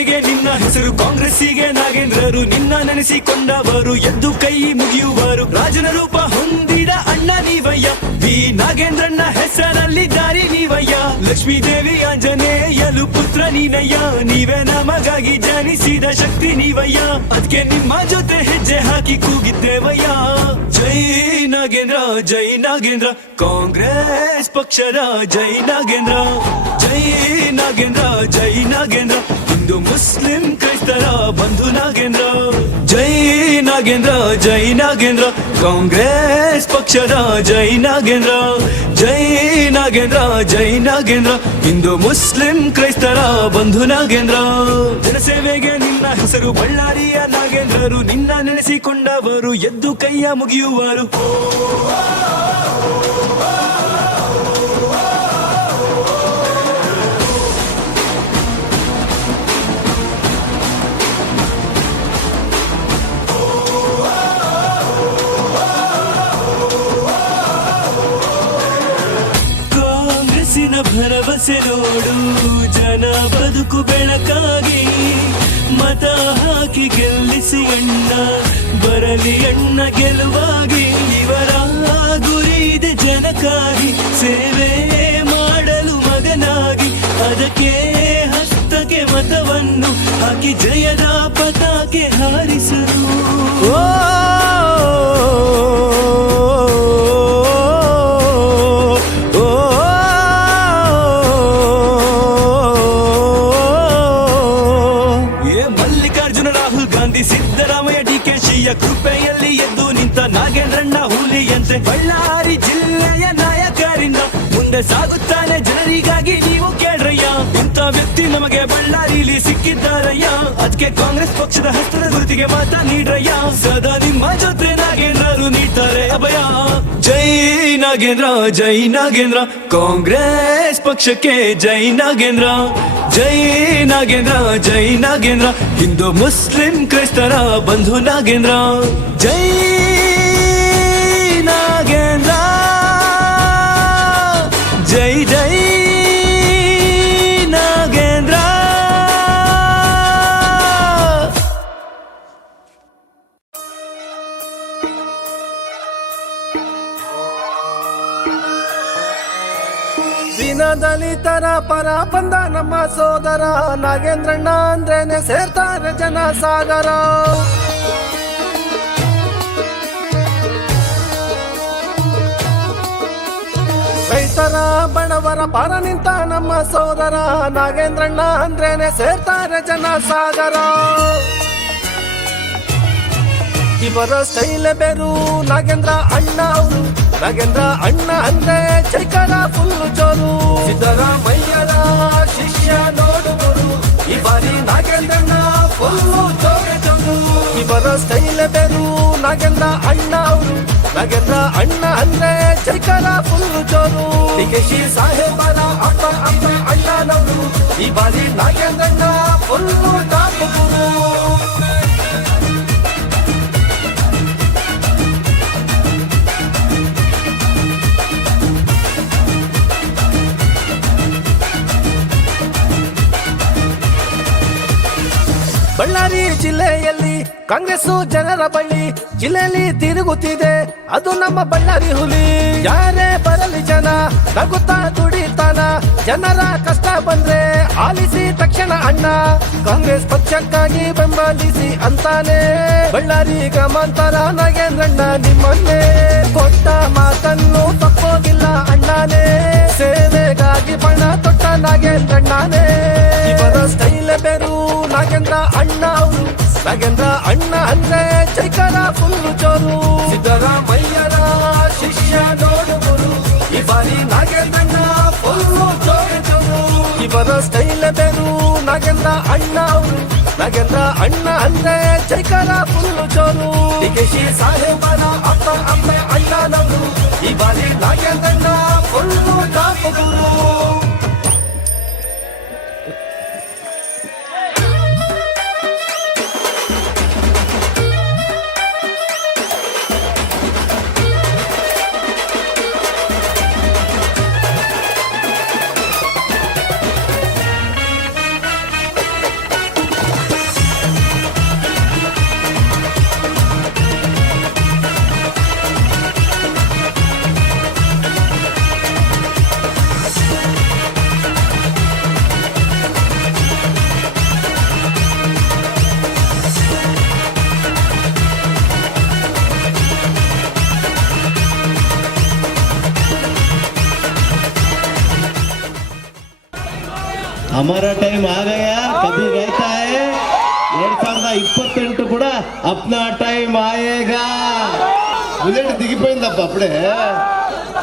ಜನಸೇವೆಗೆ ನಿನ್ನ ಹೆಸರು, ಕಾಂಗ್ರೆಸ್ಸಿಗೆ ನಾಗೇಂದ್ರರು ನಿನ್ನ ನೆನೆಸಿಕೊಂಡವರು ಎದ್ದು ಕೈ ಮುಗಿಯುವರು. ರಾಜನ ರೂಪ ಹೊಂದಿದ ಅಣ್ಣ ನೀವಯ್ಯ, ವಿ ನಾಗೇಂದ್ರಣ್ಣ ಹೆಸರಲ್ಲಿ ದಾರಿ ನೀವಯ್ಯ. ಲಕ್ಷ್ಮೀ ದೇವಿ ಆಂಜನೇಯಲು ಪುತ್ರ ನೀನಯ್ಯ, ನೀವೇ ನಮಗಾಗಿ ಜನಿಸಿದ ಶಕ್ತಿ ನೀವಯ್ಯ. ಅದಕ್ಕೆ ನಿಮ್ಮ ಜೊತೆ ಹೆಜ್ಜೆ ಹಾಕಿ ಕೂಗಿದ್ದೇವಯ್ಯ. ಜೈ ನಾಗೇಂದ್ರ ಜೈ ನಾಗೇಂದ್ರ, ಕಾಂಗ್ರೆಸ್ ಪಕ್ಷದ ಜೈ ನಾಗೇಂದ್ರ. ಜೈ ನಾಗೇಂದ್ರ ಜೈ ನಾಗೇಂದ್ರ, ಹಿಂದೂ ಮುಸ್ಲಿಂ ಕ್ರೈಸ್ತರ ಬಂಧು ನಾಗೇಂದ್ರ. ಜೈ ನಾಗೇಂದ್ರ ಜೈ ನಾಗೇಂದ್ರ, ಕಾಂಗ್ರೆಸ್ ಪಕ್ಷದ ಜೈ ನಾಗೇಂದ್ರ. ಜೈ ನಾಗೇಂದ್ರ ಜೈ ನಾಗೇಂದ್ರ, ಹಿಂದೂ ಮುಸ್ಲಿಂ ಕ್ರೈಸ್ತರ ಬಂಧು ನಾಗೇಂದ್ರ. ಜನಸೇವೆಗೆ ನಿನ್ನ ಹೆಸರು, ಬಳ್ಳಾರಿಯ ನಾಗೇಂದ್ರರು ನಿನ್ನ ನೆನೆಸಿಕೊಂಡವರು ಎದ್ದು ಕೈಯ ಮುಗಿಯುವರು. ಭರವಸೆ ನೋಡು, ಜನ ಬದುಕು ಬೆಳಕಾಗಿ ಮತ ಹಾಕಿ ಗೆಲ್ಲಿಸಿ ಅಣ್ಣ, ಬರಲಿ ಅಣ್ಣ ಗೆಲುವಾಗಿ. ಇವರ ಗುರಿ ಇದೆ ಜನಕ್ಕಾಗಿ, ಸೇವೆ ಮಾಡಲು ಮಗನಾಗಿ. ಅದಕ್ಕೆ ಹಸ್ತಕ್ಕೆ ಮತವನ್ನು ಹಾಕಿ ಜಯದ ಪತಾಕೆ ಹಾರಿಸರು. ಸಿದ್ದರಾಮಯ್ಯ ಡಿಕೆಶಿಯ ಕೃಪೆಯಲ್ಲಿ ಎದ್ದು ನಿಂತ ನಾಗೇಂದ್ರಣ್ಣ ಹುಲಿಯಂತೆ ಬಳ್ಳಾರಿ ಜಿಲ್ಲೆಯ ನಾಯಕರಿಂದ ಮುಂದೆ ಸಾಗುತ್ತಾನೆ ಜನರಿಗಾಗಿ. ನೀವು ಕೇಳ್ರಯ್ಯ, ಇಂಥ ವ್ಯಕ್ತಿ ನಮಗೆ ಬಳ್ಳಾರಿಲಿ ಸಿಕ್ಕಿದ್ದಾರಯ್ಯ. ಅದಕ್ಕೆ ಕಾಂಗ್ರೆಸ್ ಪಕ್ಷದ ಹಸ್ತದ ಗುರುತಿಗೆ ಮಾತ ನೀಡ್ರಯ್ಯ. ಸದಾ ನಿಮ್ಮ ಜೊತೆ ನಾಗೇಂದ್ರರು ನೀಡ್ತಾರೆ ಅಭಯ. ಜೈ ನಾಗೇಂದ್ರ ಜೈ ನಾಗೇಂದ್ರ, ಕಾಂಗ್ರೆಸ್ ಪಕ್ಷಕ್ಕೆ ಜೈ ನಾಗೇಂದ್ರ. ಜೈ ನಾಗೇಂದ್ರ ಜೈ ನಾಗೇಂದ್ರ, ಹಿಂದೂ ಮುಸ್ಲಿಂ ಕ್ರೈಸ್ತರ ಬಂಧು ನಾಗೇಂದ್ರ. ಜೈ ನಾಗೇಂದ್ರ ಜೈ ಜೈ ನಾಗೇಂದ್ರ. ದಲಿತರ ಪರ ಬಂದ ನಮ್ಮ ಸೋದರ, ನಾಗೇಂದ್ರಣ್ಣ ಅಂದ್ರೇನೆ ಸೇರ್ತಾರೆ ಜನ ಸಾಗರ. ರೈತರ ಬಡವರ ಪರ ನಿಂತ ನಮ್ಮ ಸೋದರ, ನಾಗೇಂದ್ರಣ್ಣ ಅಂದ್ರೇನೆ ಸೇರ್ತಾರೆ ಜನ ಸಾಗರ. ಇವರ ಸ್ಟೈಲ್ ಬೇರು, ನಾಗೇಂದ್ರ ಅಣ್ಣ ಅವರು. ನಾಗೇಂದ್ರ ಅಣ್ಣ ಅಂದ್ರೆ ಜೈಕಾರ ಫುಲ್ಲು ಜೋರು. ಸಿದ್ದರಾಮಯ್ಯರ ಶಿಷ್ಯ ನೋಡುವರು, ಈ ಬಾರಿ ನಾಗೇಂದ್ರಣ್ಣ ಫುಲ್ಲು ಜೋರೆ ಜೋರು. ಇವರ ಸ್ಟೈಲ್ ಬೇರು, ನಾಗೇಂದ್ರ ಅಣ್ಣ ಅವರು. ನಾಗೇಂದ್ರ ಅಣ್ಣ ಅಂದ್ರೆ ಜೈಕಾರ ಫುಲ್ಲು ಜೋರು. ಡಿಕೆಶಿ ಸಾಹೇಬರ ಅಪ್ಪ ಅಪ್ಪ ಅಣ್ಣನವರು, ಈ ಬಾರಿ ನಾಗೇಂದ್ರಣ್ಣ ಫುಲ್ಲು ಟಾಪ್ ಗುರು. ಬಳ್ಳಾರಿ ಜಿಲ್ಲೆಯಲ್ಲಿ ಕಾಂಗ್ರೆಸ್ಸು ಜನರ ಬಳ್ಳಿ, ಜಿಲ್ಲೆಯಲ್ಲಿ ತಿರುಗುತ್ತಿದೆ ಅದು ನಮ್ಮ ಬಳ್ಳಾರಿ ಹುಲಿ. ಯಾರೇ ಬರಲಿ ಜನ ನಗುತ್ತಾ ದುಡಿತಾನ, ಜನರ ಕಷ್ಟ ಬಂದ್ರೆ ಆಲಿಸಿ ತಕ್ಷಣ ಅಣ್ಣ. ಕಾಂಗ್ರೆಸ್ ಪಕ್ಷಕ್ಕಾಗಿ ಬೆಂಬಲಿಸಿ ಅಂತಾನೆ ಬಳ್ಳಾರಿ ಗ್ರಾಮಾಂತರ ನಾಗೇಂದ್ರಣ್ಣ ನಿಮ್ಮನ್ನೇ. ಕೊಟ್ಟ ಮಾತನ್ನು ತಪ್ಪೋಗಿಲ್ಲ ಅಣ್ಣನೇ, ಸೇವೆಗಾಗಿ ಬಣ್ಣ ತೊಟ್ಟ ನಾಗೇಂದ್ರಣ್ಣನೇ. ಇವರ ಸ್ಟೈಲ್ ಬೇರು, ನಾಗೇಂದ್ರ ಅಣ್ಣ ಅವರು. ನಾಗೇಂದ್ರ ಅಣ್ಣ ಅಂದ್ರೆ ಜೈಕಾರ ಫುಲ್ಲು ಜೋರು. ಸಿದ್ದರಾಮಯ್ಯರ ಶಿಷ್ಯ ನೋಡುವರು, ಈ ಬಾರಿ ನಾಗೇಂದ್ರಣ್ಣ ಫುಲ್ಲು ಜೋರು ಜೋರು. ಇವರ ಸ್ಟೈಲ್ ಬೇರು, ನಾಗೇಂದ್ರ ಅಣ್ಣ ಅವರು. ನಾಗೇಂದ್ರ ಅಣ್ಣ ಅಂದ್ರೆ ಜೈಕಾರ ಫುಲ್ಲು ಜೋರು. ಡಿಕೆಶಿ ಸಾಹೇಬರ ಅಪ್ಪ ಅಪ್ಪ ಅಣ್ಣನವರು, ಈ ಬಾರಿ ನಾಗೇಂದ್ರಣ್ಣ ಫುಲ್ಲು ಟಾಪ್ ಗುರು. हमारा टाइम आ गया कभी रहता है 2028 కూడా अपना टाइम आएगा బుల్లెట్ దిగిపోయిందప్ప అప్పుడే